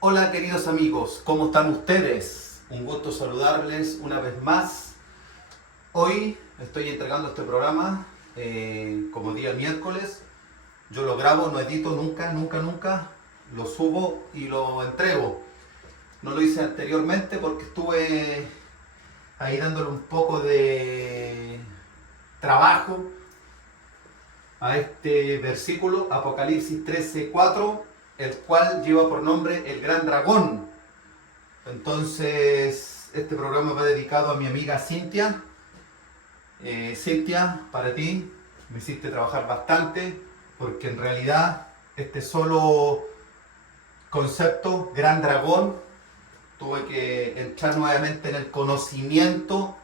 Hola queridos amigos, ¿cómo están ustedes? Un gusto saludarles una vez más. Hoy estoy entregando este programa como día miércoles. Yo lo grabo, no edito nunca. Lo subo y lo entrego. No lo hice anteriormente porque estuve ahí dándole un poco de trabajo a este versículo, Apocalipsis 13:4, el cual lleva por nombre el gran dragón. Entonces, este programa va dedicado a mi amiga Cintia. Cintia, para ti, me hiciste trabajar bastante, porque en realidad este solo concepto, gran dragón, tuve que entrar nuevamente en el conocimiento,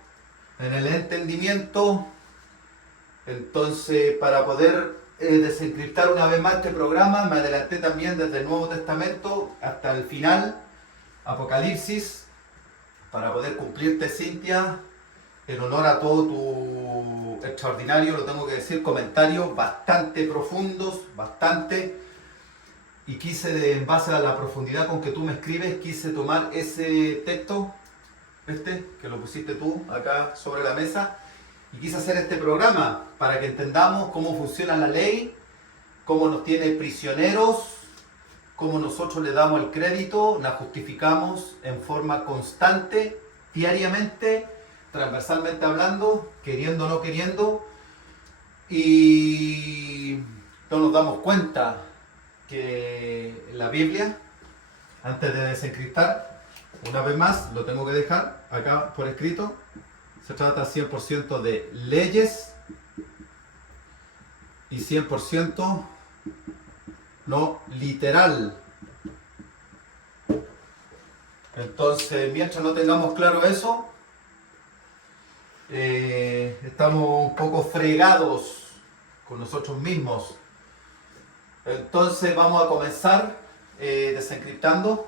en el entendimiento. Entonces, para poder desencriptar una vez más este programa, me adelanté también desde el Nuevo Testamento hasta el final, Apocalipsis, para poder cumplirte, Cintia, en honor a todo tu extraordinario, lo tengo que decir, comentarios bastante profundos, bastante, y quise, en base a la profundidad con que tú me escribes, quise tomar ese texto, que lo pusiste tú acá sobre la mesa, y quise hacer este programa para que entendamos cómo funciona la ley, cómo nos tiene prisioneros, cómo nosotros le damos el crédito, la justificamos en forma constante, diariamente, transversalmente hablando, queriendo o no queriendo, y no nos damos cuenta que la Biblia, antes de desencriptar, una vez más, lo tengo que dejar acá por escrito, se trata 100% de leyes y 100% no literal. Entonces, mientras no tengamos claro eso, estamos un poco fregados con nosotros mismos. Entonces vamos a comenzar desencriptando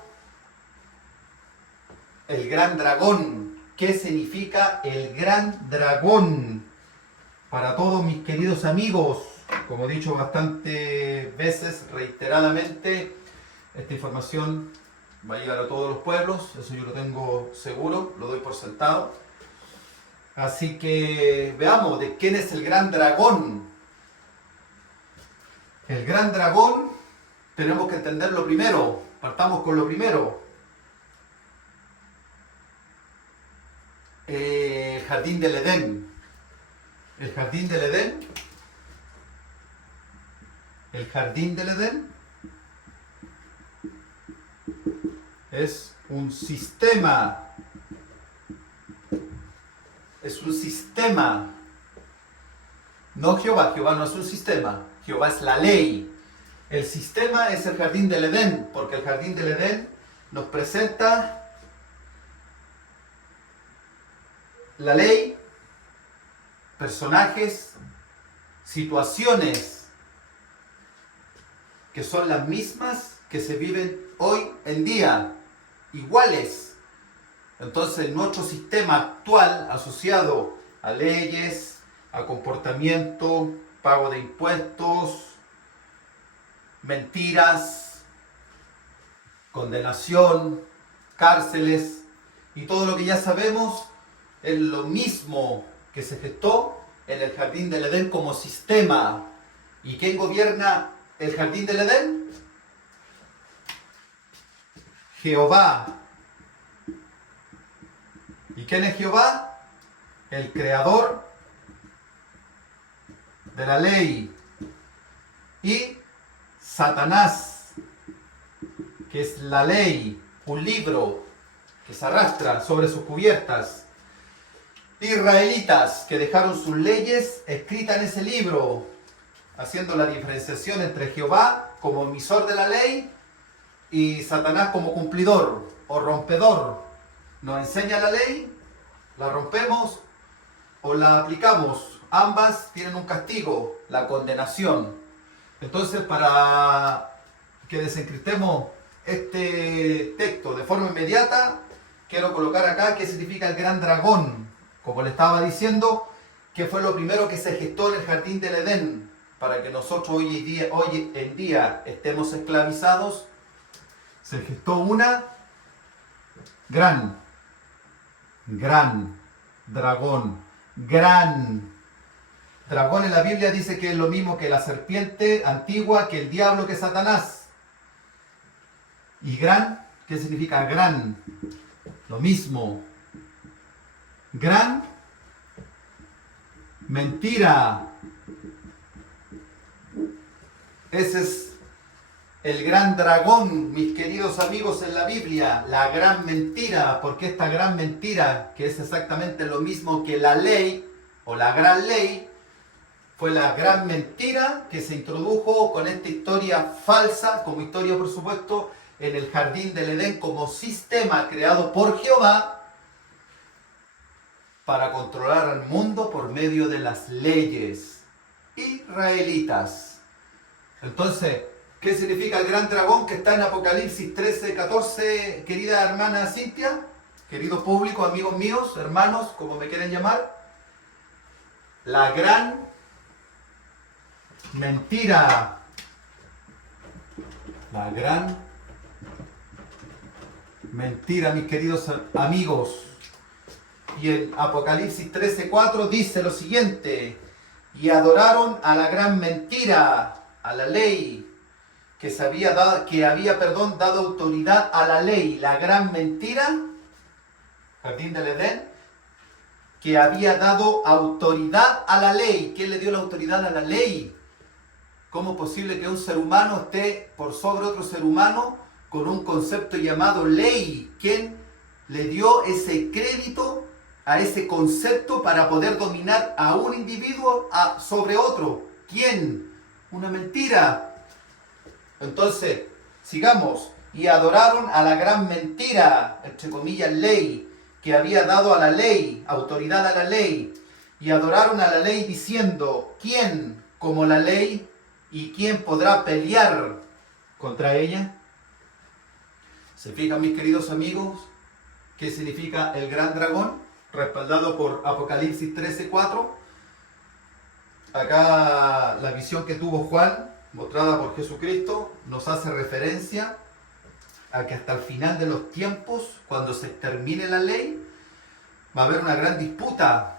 el gran dragón. ¿Qué significa el gran dragón? Para todos mis queridos amigos, como he dicho bastantes veces, reiteradamente, esta información va a llegar a todos los pueblos, eso yo lo tengo seguro, lo doy por sentado. Así que veamos de quién es el gran dragón. El gran dragón, tenemos que entenderlo primero, partamos con lo primero. El jardín del Edén. El jardín del Edén. El jardín del Edén es un sistema. Es un sistema. No Jehová. Jehová no es un sistema. Jehová es la ley. El sistema es el jardín del Edén, porque el jardín del Edén nos presenta la ley, personajes, situaciones que son las mismas que se viven hoy en día, iguales. Entonces, nuestro sistema actual, asociado a leyes, a comportamiento, pago de impuestos, mentiras, condenación, cárceles y todo lo que ya sabemos, es lo mismo que se gestó en el jardín del Edén como sistema. ¿Y quién gobierna el jardín del Edén? Jehová. ¿Y quién es Jehová? El creador de la ley. Y Satanás, que es la ley, un libro que se arrastra sobre sus cubiertas. Israelitas que dejaron sus leyes escritas en ese libro, haciendo la diferenciación entre Jehová como emisor de la ley y Satanás como cumplidor o rompedor. Nos enseña la ley, la rompemos o la aplicamos. Ambas tienen un castigo, la condenación. Entonces, para que desencriptemos este texto de forma inmediata, quiero colocar acá qué significa el gran dragón. Como le estaba diciendo, que fue lo primero que se gestó en el jardín del Edén, para que nosotros hoy en día estemos esclavizados, se gestó una gran dragón. Gran dragón en la Biblia dice que es lo mismo que la serpiente antigua, que el diablo, que Satanás. Y gran, ¿qué significa gran? Lo mismo. Gran mentira. Ese es el gran dragón, mis queridos amigos, en la Biblia. La gran mentira. Porque esta gran mentira, que es exactamente lo mismo que la ley o la gran ley, fue la gran mentira que se introdujo con esta historia falsa, como historia por supuesto, en el jardín del Edén, como sistema creado por Jehová para controlar al mundo por medio de las leyes israelitas. Entonces, ¿qué significa el gran dragón que está en Apocalipsis 13, 14, querida hermana Cintia? Querido público, amigos míos, hermanos, como me quieren llamar. La gran mentira. La gran mentira, mis queridos amigos. Y en Apocalipsis 13:4 dice lo siguiente: y adoraron a la gran mentira, a la ley, que había dado autoridad a la ley, la gran mentira, jardín del Edén, que había dado autoridad a la ley. ¿Quién le dio la autoridad a la ley? ¿Cómo es posible que un ser humano esté por sobre otro ser humano con un concepto llamado ley? ¿Quién le dio ese crédito a ese concepto para poder dominar a un individuo sobre otro? ¿Quién? Una mentira. Entonces, sigamos. Y adoraron a la gran mentira, entre comillas, ley, que había dado a la ley, autoridad a la ley. Y adoraron a la ley diciendo: ¿quién como la ley? ¿Y quién podrá pelear contra ella? ¿Se fijan, mis queridos amigos, qué significa el gran dragón? Respaldado por Apocalipsis 13:4. Acá la visión que tuvo Juan, mostrada por Jesucristo, nos hace referencia a que hasta el final de los tiempos, cuando se termine la ley, va a haber una gran disputa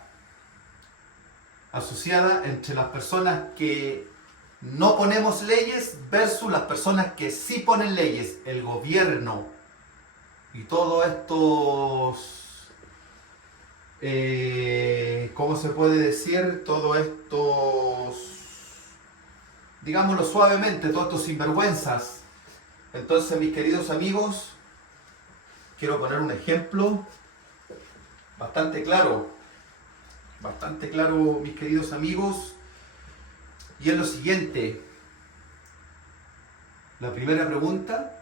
asociada entre las personas que no ponemos leyes versus las personas que sí ponen leyes, el gobierno y todos estos, ¿cómo se puede decir? Todos estos, digámoslo suavemente, todos estos sinvergüenzas. Entonces, mis queridos amigos, quiero poner un ejemplo bastante claro, mis queridos amigos, y es lo siguiente. La primera pregunta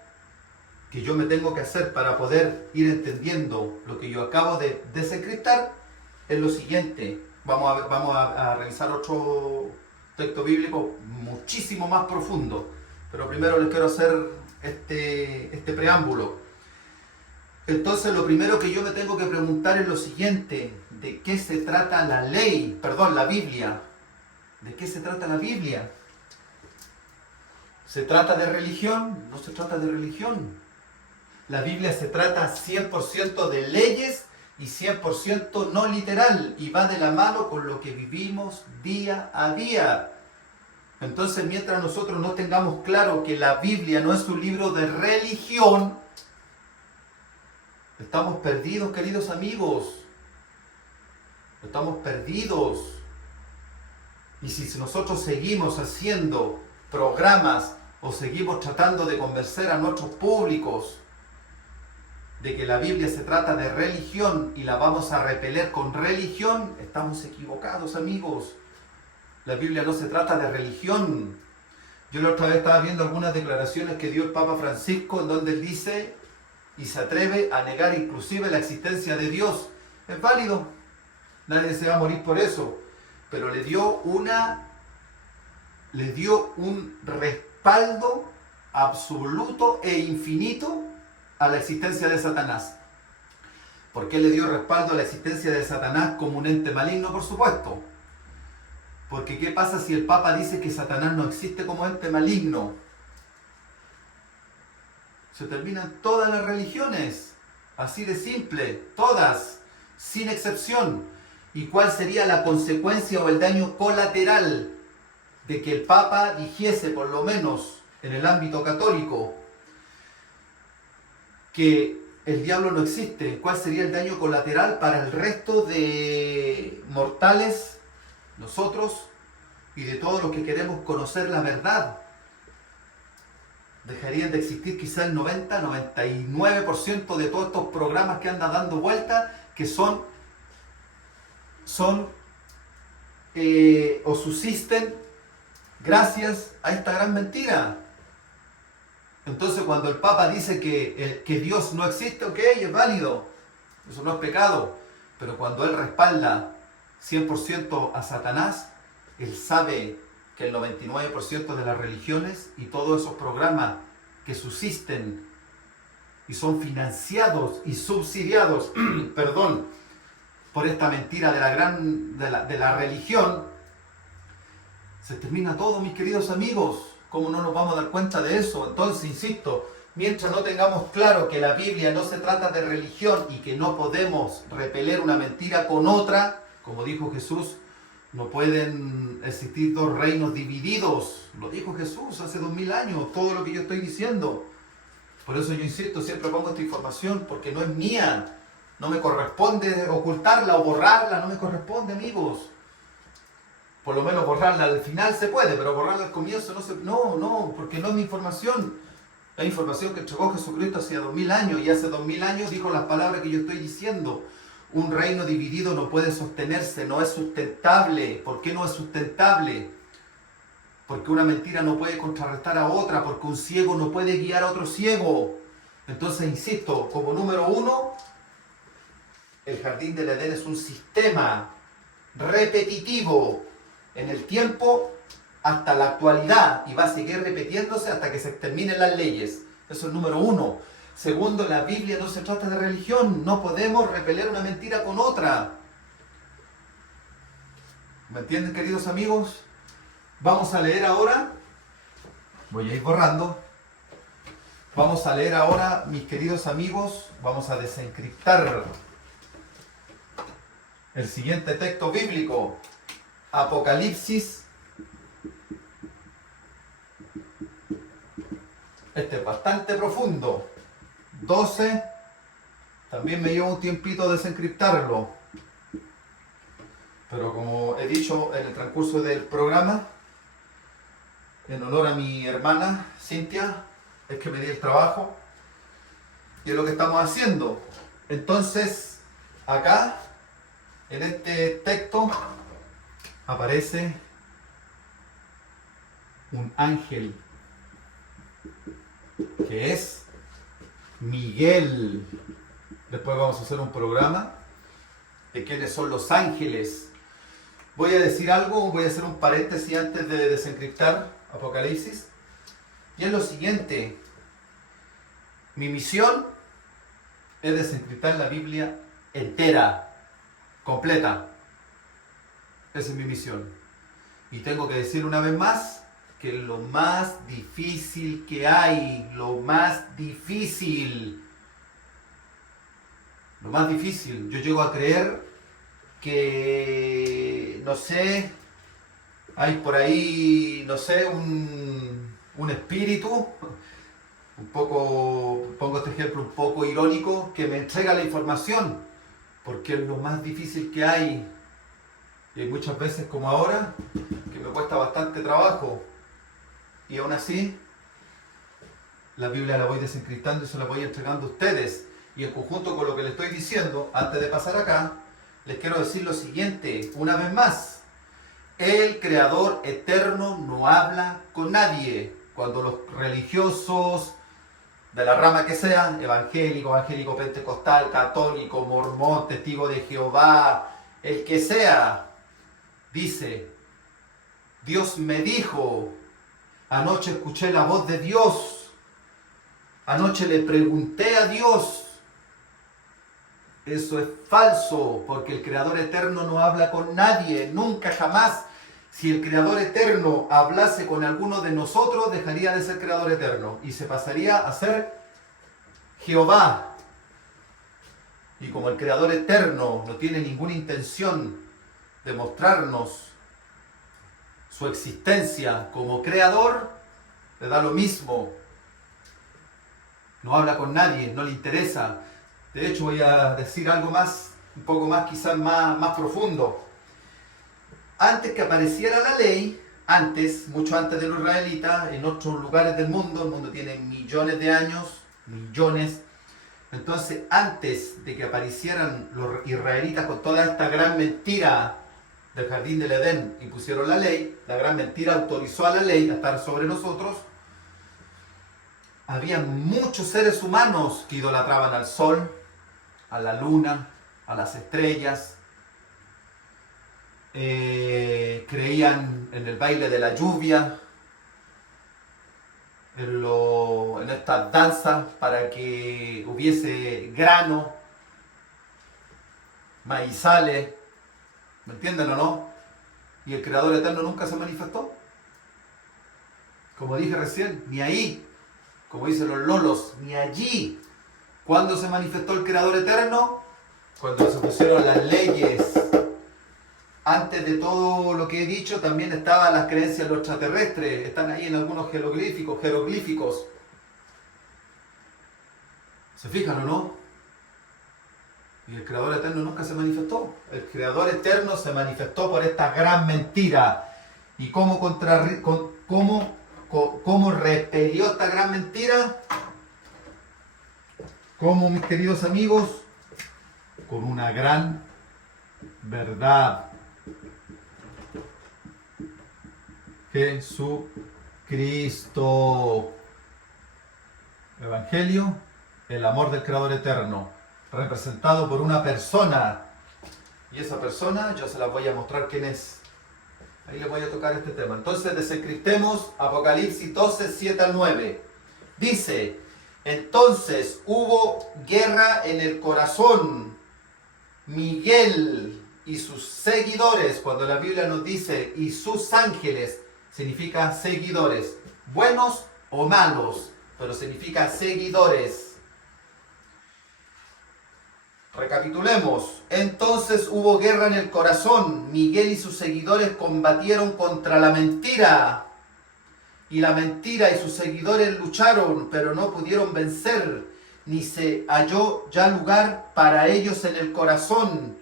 que yo me tengo que hacer para poder ir entendiendo lo que yo acabo de desencriptar es lo siguiente. Vamos a revisar otro texto bíblico muchísimo más profundo, pero primero les quiero hacer este preámbulo. Entonces, lo primero que yo me tengo que preguntar es lo siguiente: ¿de qué se trata la ley? Perdón, la Biblia. ¿De qué se trata la Biblia? ¿Se trata de religión? No se trata de religión. La Biblia se trata 100% de leyes y 100% no literal, y va de la mano con lo que vivimos día a día. Entonces, mientras nosotros no tengamos claro que la Biblia no es un libro de religión, estamos perdidos, queridos amigos. Estamos perdidos. Y si nosotros seguimos haciendo programas o seguimos tratando de convencer a nuestros públicos de que la Biblia se trata de religión y la vamos a repeler con religión, estamos equivocados, amigos. La Biblia no se trata de religión. Yo la otra vez estaba viendo algunas declaraciones que dio el Papa Francisco, en donde él dice y se atreve a negar inclusive la existencia de Dios. Es válido, nadie se va a morir por eso, pero le dio un respaldo absoluto e infinito a la existencia de Satanás. ¿Por qué le dio respaldo a la existencia de Satanás como un ente maligno? Por supuesto. Porque ¿qué pasa si el Papa dice que Satanás no existe como ente maligno? Se terminan todas las religiones. Así de simple. Todas. Sin excepción. ¿Y cuál sería la consecuencia o el daño colateral de que el Papa dijese, por lo menos en el ámbito católico, que el diablo no existe? ¿Cuál sería el daño colateral para el resto de mortales, nosotros, y de todos los que queremos conocer la verdad? Dejarían de existir quizá el 99% de todos estos programas que andan dando vueltas, que son o subsisten gracias a esta gran mentira. Entonces cuando el Papa dice que Dios no existe, ok, es válido, eso no es pecado, pero cuando él respalda 100% a Satanás, él sabe que el 99% de las religiones y todos esos programas que subsisten y son financiados y subsidiados perdón, por esta mentira de la religión, se termina todo, mis queridos amigos. ¿Cómo no nos vamos a dar cuenta de eso? Entonces, insisto, mientras no tengamos claro que la Biblia no se trata de religión y que no podemos repeler una mentira con otra, como dijo Jesús, no pueden existir dos reinos divididos. Lo dijo Jesús hace 2000 años, todo lo que yo estoy diciendo. Por eso yo insisto, siempre pongo esta información, porque no es mía. No me corresponde ocultarla o borrarla, no me corresponde, amigos. Por lo menos borrarla al final se puede, pero borrarla al comienzo no se... No, porque no es mi información. Es información que entregó Jesucristo hace 2000 años, y hace 2000 años dijo las palabras que yo estoy diciendo. Un reino dividido no puede sostenerse, no es sustentable. ¿Por qué no es sustentable? Porque una mentira no puede contrarrestar a otra, porque un ciego no puede guiar a otro ciego. Entonces, insisto, como número uno, el jardín del Edén es un sistema repetitivo en el tiempo hasta la actualidad, y va a seguir repitiéndose hasta que se terminen las leyes. Eso es el número uno. Segundo, la Biblia no se trata de religión. No podemos repeler una mentira con otra. ¿Me entienden, queridos amigos? Vamos a leer ahora. Voy a ir borrando. Vamos a leer ahora, mis queridos amigos. Vamos a desencriptar el siguiente texto bíblico. Apocalipsis. Este es bastante profundo. 12. También me lleva un tiempito desencriptarlo. Pero como he dicho en el transcurso del programa, en honor a mi hermana Cintia, es que me di el trabajo y es lo que estamos haciendo. Entonces, acá, en este texto, aparece un ángel que es Miguel. Después vamos a hacer un programa de quiénes son los ángeles. Voy a decir algo, voy a hacer un paréntesis antes de desencriptar Apocalipsis. Y es lo siguiente. Mi misión es desencriptar la Biblia entera, completa. Esa es mi misión. Y tengo que decir una vez más que lo más difícil que hay, lo más difícil, yo llego a creer que, no sé, hay por ahí, no sé, un espíritu, un poco, pongo este ejemplo un poco irónico, que me entrega la información, porque es lo más difícil que hay. Y hay muchas veces como ahora, que me cuesta bastante trabajo. Y aún así, la Biblia la voy desencriptando y se la voy entregando a ustedes. Y en conjunto con lo que les estoy diciendo, antes de pasar acá, les quiero decir lo siguiente, una vez más. El Creador eterno no habla con nadie. Cuando los religiosos, de la rama que sean, evangélico pentecostal, católico, mormón, testigo de Jehová, el que sea, dice, Dios me dijo, anoche escuché la voz de Dios, anoche le pregunté a Dios. Eso es falso, porque el Creador eterno no habla con nadie, nunca, jamás. Si el Creador eterno hablase con alguno de nosotros, dejaría de ser Creador eterno y se pasaría a ser Jehová, y como el Creador eterno no tiene ninguna intención de mostrarnos su existencia como Creador, le da lo mismo. No habla con nadie, no le interesa. De hecho, voy a decir algo más, un poco más, quizás más profundo. Antes que apareciera la ley, mucho antes de los israelitas, en otros lugares del mundo, el mundo tiene millones de años, millones. Entonces, antes de que aparecieran los israelitas con toda esta gran mentira del jardín del Edén y pusieron la ley, la gran mentira autorizó a la ley a estar sobre nosotros, había muchos seres humanos que idolatraban al sol, a la luna, a las estrellas, creían en el baile de la lluvia, en estas danzas para que hubiese grano, maizales, ¿me entienden o no? Y el Creador eterno nunca se manifestó. Como dije recién, ni ahí, como dicen los lolos, ni allí. ¿Cuándo se manifestó el Creador eterno? Cuando se pusieron las leyes. Antes de todo lo que he dicho, también estaban las creencias de los extraterrestres. Están ahí en algunos jeroglíficos. ¿Se fijan o no? Y el Creador eterno nunca se manifestó. El Creador eterno se manifestó por esta gran mentira. ¿Y cómo repelió esta gran mentira? ¿Cómo, mis queridos amigos? Con una gran verdad. Jesucristo. Evangelio, el amor del Creador eterno, representado por una persona. Y esa persona yo se la voy a mostrar quién es. Ahí les voy a tocar este tema. Entonces desencriptemos Apocalipsis 12, 7 al 9. Dice: entonces hubo guerra en el corazón. Miguel y sus seguidores, cuando la Biblia nos dice y sus ángeles, significa seguidores, buenos o malos, pero significa seguidores. Recapitulemos. Entonces hubo guerra en el corazón. Miguel y sus seguidores combatieron contra la mentira. Y la mentira y sus seguidores lucharon, pero no pudieron vencer, ni se halló ya lugar para ellos en el corazón.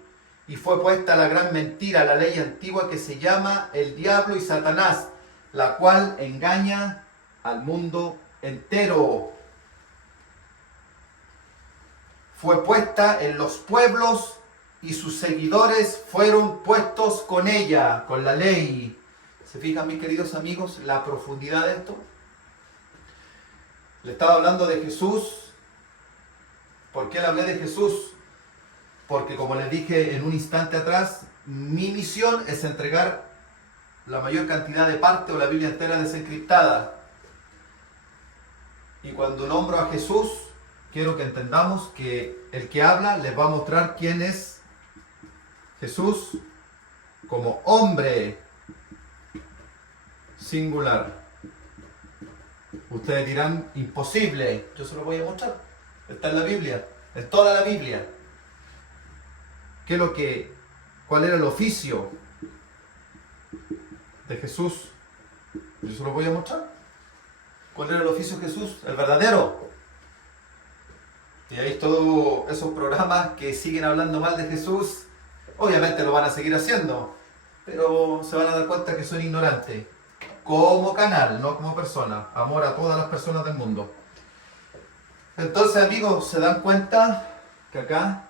Y fue puesta la gran mentira, la ley antigua que se llama el diablo y Satanás, la cual engaña al mundo entero. Fue puesta en los pueblos y sus seguidores fueron puestos con ella, con la ley. ¿Se fijan, mis queridos amigos, la profundidad de esto? Le estaba hablando de Jesús. ¿Por qué le hablé de Jesús? Porque, como les dije en un instante atrás, mi misión es entregar la mayor cantidad de parte o la Biblia entera desencriptada. Y cuando nombro a Jesús, quiero que entendamos que el que habla les va a mostrar quién es Jesús como hombre singular. Ustedes dirán, imposible. Yo se lo voy a mostrar. Está en la Biblia, en toda la Biblia. ¿Cuál era el oficio de Jesús? Yo se lo voy a mostrar. ¿Cuál era el oficio de Jesús? El verdadero. Y ahí todos esos programas que siguen hablando mal de Jesús, obviamente lo van a seguir haciendo, pero se van a dar cuenta que son ignorantes. Como canal, no como persona. Amor a todas las personas del mundo. Entonces, amigos, ¿se dan cuenta que acá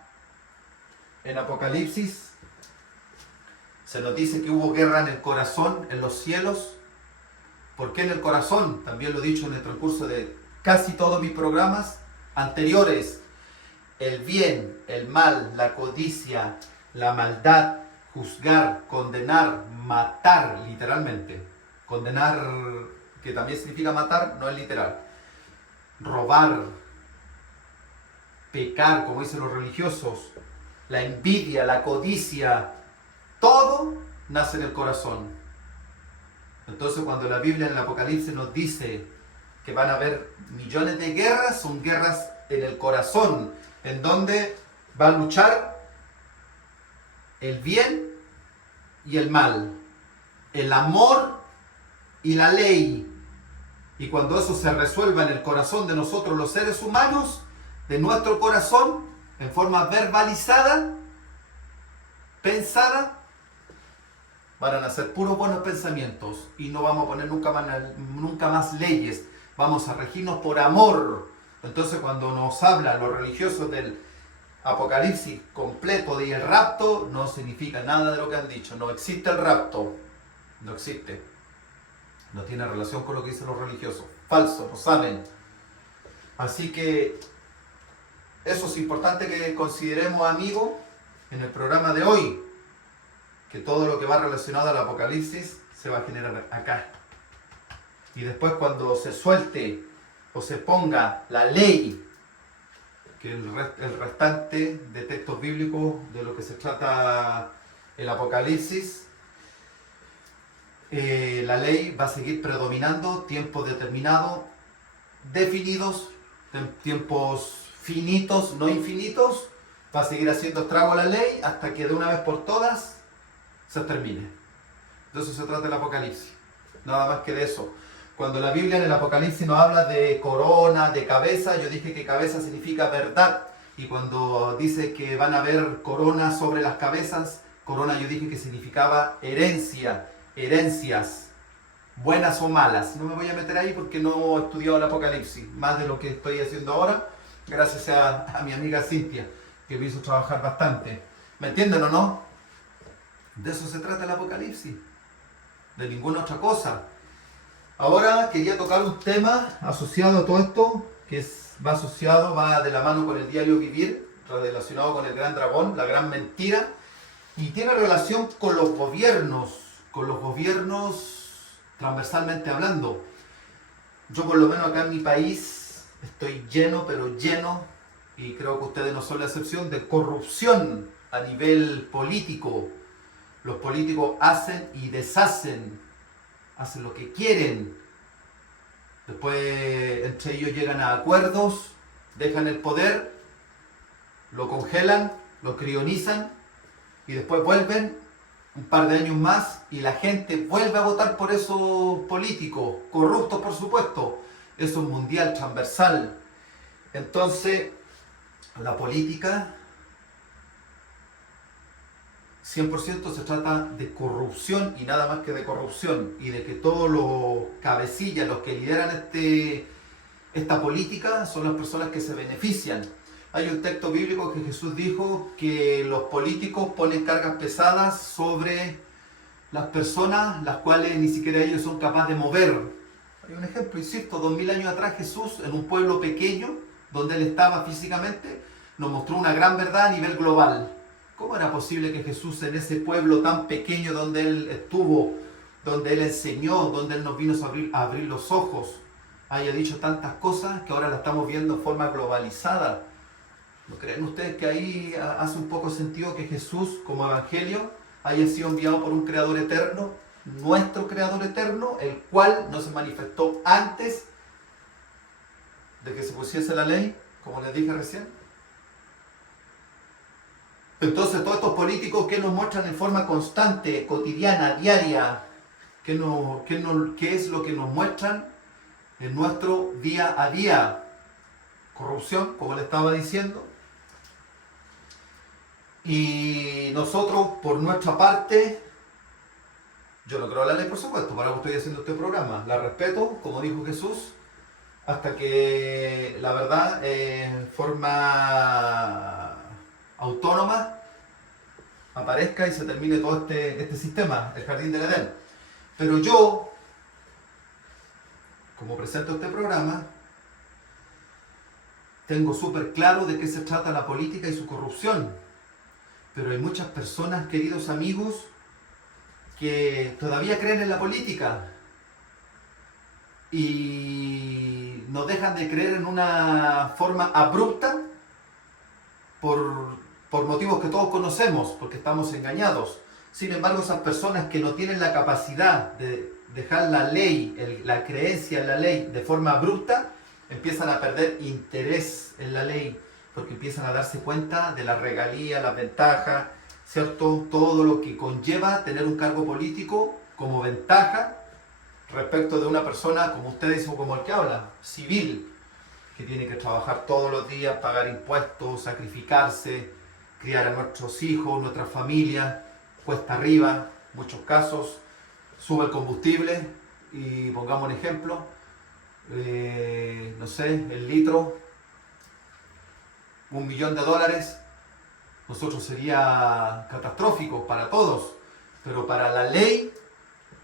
en Apocalipsis se nos dice que hubo guerra en el corazón, en los cielos? ¿Por qué en el corazón? También lo he dicho en el transcurso de casi todos mis programas anteriores. El bien, el mal, la codicia, la maldad, juzgar, condenar, matar, literalmente. Condenar, que también significa matar, no es literal. Robar, pecar, como dicen los religiosos, la envidia, la codicia, todo nace en el corazón. Entonces, cuando la Biblia en el Apocalipsis nos dice que van a haber millones de guerras, son guerras en el corazón, en donde va a luchar el bien y el mal, el amor y la ley. Y cuando eso se resuelva en el corazón de nosotros los seres humanos, de nuestro corazón, en forma verbalizada, pensada, van a nacer puros buenos pensamientos y no vamos a poner nunca más leyes, vamos a regirnos por amor. Entonces cuando nos hablan los religiosos del apocalipsis completo y el rapto, no significa nada de lo que han dicho, no existe el rapto, no existe, no tiene relación con lo que dicen los religiosos, falso, lo saben. Así que eso es importante que consideremos, amigos, en el programa de hoy, que todo lo que va relacionado al apocalipsis se va a generar acá. Y después cuando se suelte o se ponga la ley, que el restante de textos bíblicos de lo que se trata el apocalipsis, la ley va a seguir predominando, tiempos determinados, definidos, tiempos finitos, no infinitos, va a seguir haciendo estrago la ley hasta que de una vez por todas se termine. De eso se trata el apocalipsis, nada más que de eso. Cuando la Biblia en el apocalipsis nos habla de corona, de cabeza, yo dije que cabeza significa verdad, y cuando dice que van a haber coronas sobre las cabezas, corona yo dije que significaba herencia, herencias, buenas o malas. No me voy a meter ahí porque no he estudiado el apocalipsis, más de lo que estoy haciendo ahora, gracias a mi amiga Cintia, que me hizo trabajar bastante. ¿Me entienden o no? De eso se trata el apocalipsis, de ninguna otra cosa. Ahora quería tocar un tema asociado a todo esto, que va de la mano con el diario vivir, relacionado con el gran dragón, la gran mentira, y tiene relación con los gobiernos transversalmente hablando. Yo por lo menos acá en mi país estoy lleno, pero lleno, y creo que ustedes no son la excepción, de corrupción a nivel político. Los políticos hacen y deshacen, hacen lo que quieren. Después entre ellos llegan a acuerdos, dejan el poder, lo congelan, lo crionizan y después vuelven un par de años más y la gente vuelve a votar por esos políticos, corruptos por supuesto. Eso es mundial, transversal. Entonces, la política 100% se trata de corrupción y nada más que de corrupción, y de que todos los cabecillas, los que lideran esta política, son las personas que se benefician. Hay un texto bíblico que Jesús dijo que los políticos ponen cargas pesadas sobre las personas, las cuales ni siquiera ellos son capaces de mover. Hay un ejemplo, insisto, 2000 años atrás Jesús, en un pueblo pequeño, donde él estaba físicamente, nos mostró una gran verdad a nivel global. ¿Cómo era posible que Jesús en ese pueblo tan pequeño donde Él estuvo, donde Él enseñó, donde Él nos vino a abrir los ojos, haya dicho tantas cosas que ahora la estamos viendo en forma globalizada? ¿No creen ustedes que ahí hace un poco sentido que Jesús, como evangelio, haya sido enviado por un creador eterno, nuestro creador eterno, el cual no se manifestó antes de que se pusiese la ley, como les dije recién? Entonces todos estos políticos que nos muestran en forma constante, cotidiana, diaria, ¿qué es lo que nos muestran en nuestro día a día? Corrupción, como le estaba diciendo. Y nosotros, por nuestra parte, yo no creo la ley, por supuesto, para eso estoy haciendo este programa. La respeto, como dijo Jesús, hasta que la verdad, en forma autónoma, aparezca y se termine todo este sistema, el jardín del Edén. Pero yo, como presento este programa, tengo súper claro de qué se trata la política y su corrupción. Pero hay muchas personas, queridos amigos, que todavía creen en la política y no dejan de creer en una forma abrupta por motivos que todos conocemos, porque estamos engañados. Sin embargo, esas personas que no tienen la capacidad de dejar la ley, la creencia en la ley de forma abrupta, empiezan a perder interés en la ley, porque empiezan a darse cuenta de la regalía, las ventajas, ¿cierto? Todo lo que conlleva tener un cargo político como ventaja respecto de una persona, como ustedes o como el que habla, civil, que tiene que trabajar todos los días, pagar impuestos, sacrificarse, criar a nuestros hijos, nuestras familias, cuesta arriba, muchos casos, sube el combustible y pongamos un ejemplo, no sé, el litro, $1.000.000, nosotros sería catastrófico para todos, pero para la ley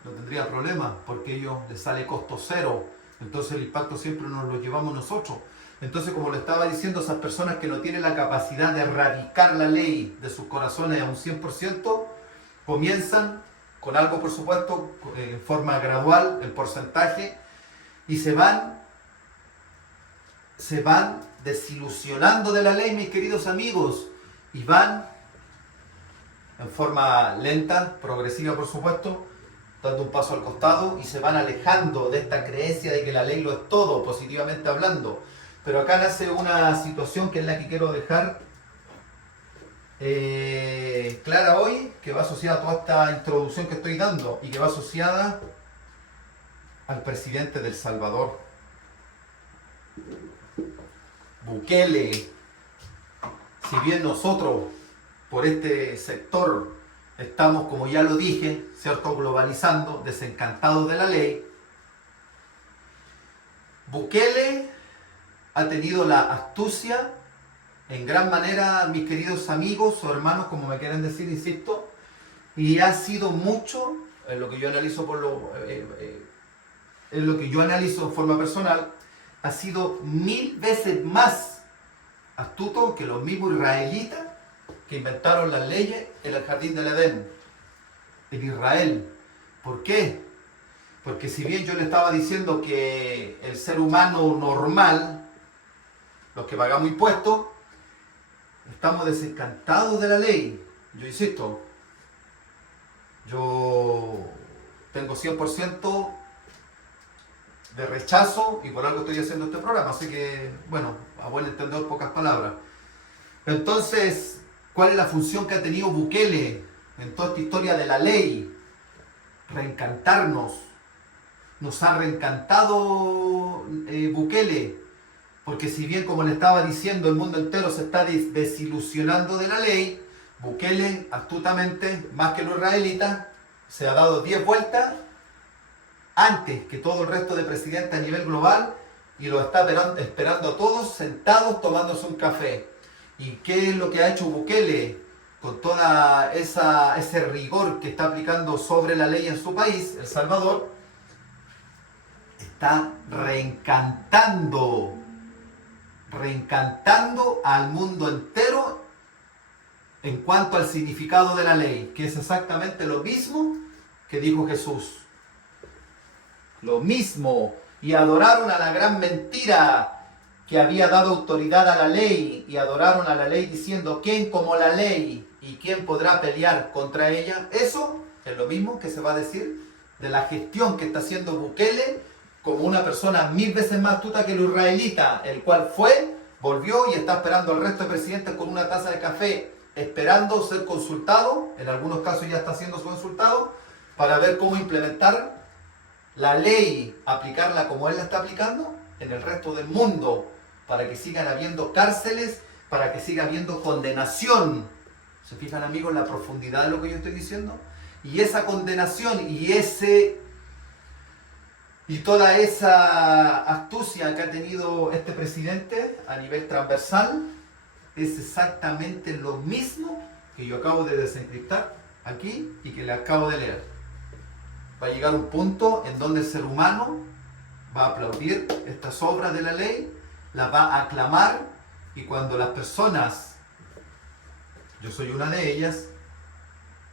no tendría problema, porque a ellos les sale costo cero, entonces el impacto siempre nos lo llevamos nosotros. Entonces, como le estaba diciendo, esas personas que no tienen la capacidad de erradicar la ley de sus corazones a un 100%, comienzan con algo, por supuesto, en forma gradual, en porcentaje, y se van desilusionando de la ley, mis queridos amigos, y van en forma lenta, progresiva, por supuesto, dando un paso al costado y se van alejando de esta creencia de que la ley lo es todo, positivamente hablando. Pero acá nace una situación que es la que quiero dejar clara hoy, que va asociada a toda esta introducción que estoy dando y que va asociada al presidente de El Salvador, Bukele. Si bien nosotros, por este sector, estamos, como ya lo dije, ¿cierto?, globalizando, desencantados de la ley, Bukele ha tenido la astucia, en gran manera, mis queridos amigos o hermanos, como me quieren decir, insisto, y ha sido mucho, en lo que yo analizo en lo que yo analizo de forma personal, ha sido 1000 veces más astuto que los mismos israelitas que inventaron las leyes en el jardín del Edén, en Israel. ¿Por qué? Porque si bien yo le estaba diciendo que el ser humano normal, los que pagamos impuestos, estamos desencantados de la ley. Yo insisto, yo tengo 100% de rechazo y por algo estoy haciendo este programa, así que, bueno, a buen entender, pocas palabras. Entonces, ¿cuál es la función que ha tenido Bukele en toda esta historia de la ley? Reencantarnos. Nos ha reencantado Bukele, porque si bien, como le estaba diciendo, el mundo entero se está desilusionando de la ley, Bukele, astutamente, más que los israelitas, se ha dado 10 vueltas antes que todo el resto de presidentes a nivel global y lo está esperando a todos sentados tomándose un café. ¿Y qué es lo que ha hecho Bukele con toda ese rigor que está aplicando sobre la ley en su país, El Salvador? Está reencantando al mundo entero en cuanto al significado de la ley, que es exactamente lo mismo que dijo Jesús. Lo mismo. Y adoraron a la gran mentira que había dado autoridad a la ley, y adoraron a la ley diciendo: ¿quién como la ley? ¿Y quién podrá pelear contra ella? Eso es lo mismo que se va a decir de la gestión que está haciendo Bukele, como una persona 1000 veces más astuta que el israelita, el cual volvió y está esperando al resto de presidentes con una taza de café, esperando ser consultado, en algunos casos ya está siendo consultado, para ver cómo implementar la ley, aplicarla como él la está aplicando en el resto del mundo, para que sigan habiendo cárceles, para que siga habiendo condenación. ¿Se fijan, amigos, la profundidad de lo que yo estoy diciendo? Y esa condenación y toda esa astucia que ha tenido este presidente a nivel transversal es exactamente lo mismo que yo acabo de desencriptar aquí y que le acabo de leer. Va a llegar un punto en donde el ser humano va a aplaudir estas obras de la ley, las va a aclamar, y cuando las personas, yo soy una de ellas,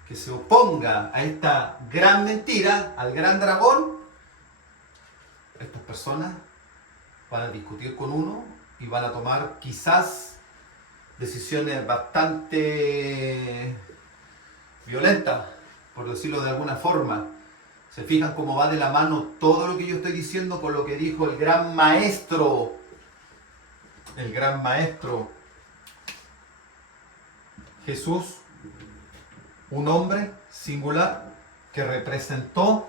que se oponga a esta gran mentira, al gran dragón, estas personas van a discutir con uno y van a tomar quizás decisiones bastante violentas, por decirlo de alguna forma. ¿Se fijan cómo va de la mano todo lo que yo estoy diciendo con lo que dijo el gran maestro? El gran maestro Jesús, un hombre singular que representó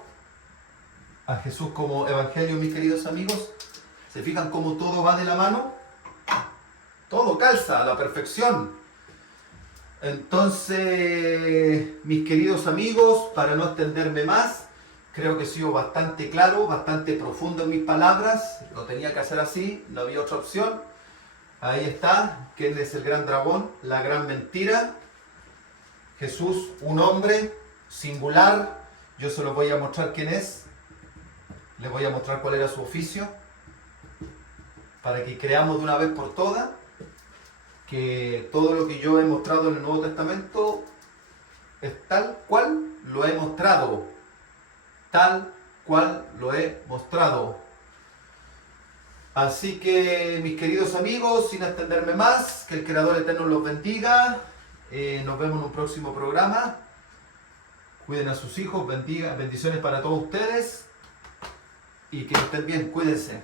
a Jesús como evangelio, mis queridos amigos. ¿Se fijan cómo todo va de la mano? Todo calza a la perfección. Entonces, mis queridos amigos, para no extenderme más, creo que he sido bastante claro, bastante profundo en mis palabras. Lo tenía que hacer así, no había otra opción. Ahí está, ¿quién es el gran dragón? La gran mentira. Jesús, un hombre singular. Yo se los voy a mostrar quién es. Les voy a mostrar cuál era su oficio. Para que creamos de una vez por todas que todo lo que yo he mostrado en el Nuevo Testamento es tal cual lo he mostrado. Tal cual lo he mostrado. Así que, mis queridos amigos, sin extenderme más, que el Creador Eterno los bendiga. Nos vemos en un próximo programa. Cuiden a sus hijos, bendiciones para todos ustedes. Y que estén bien, cuídense.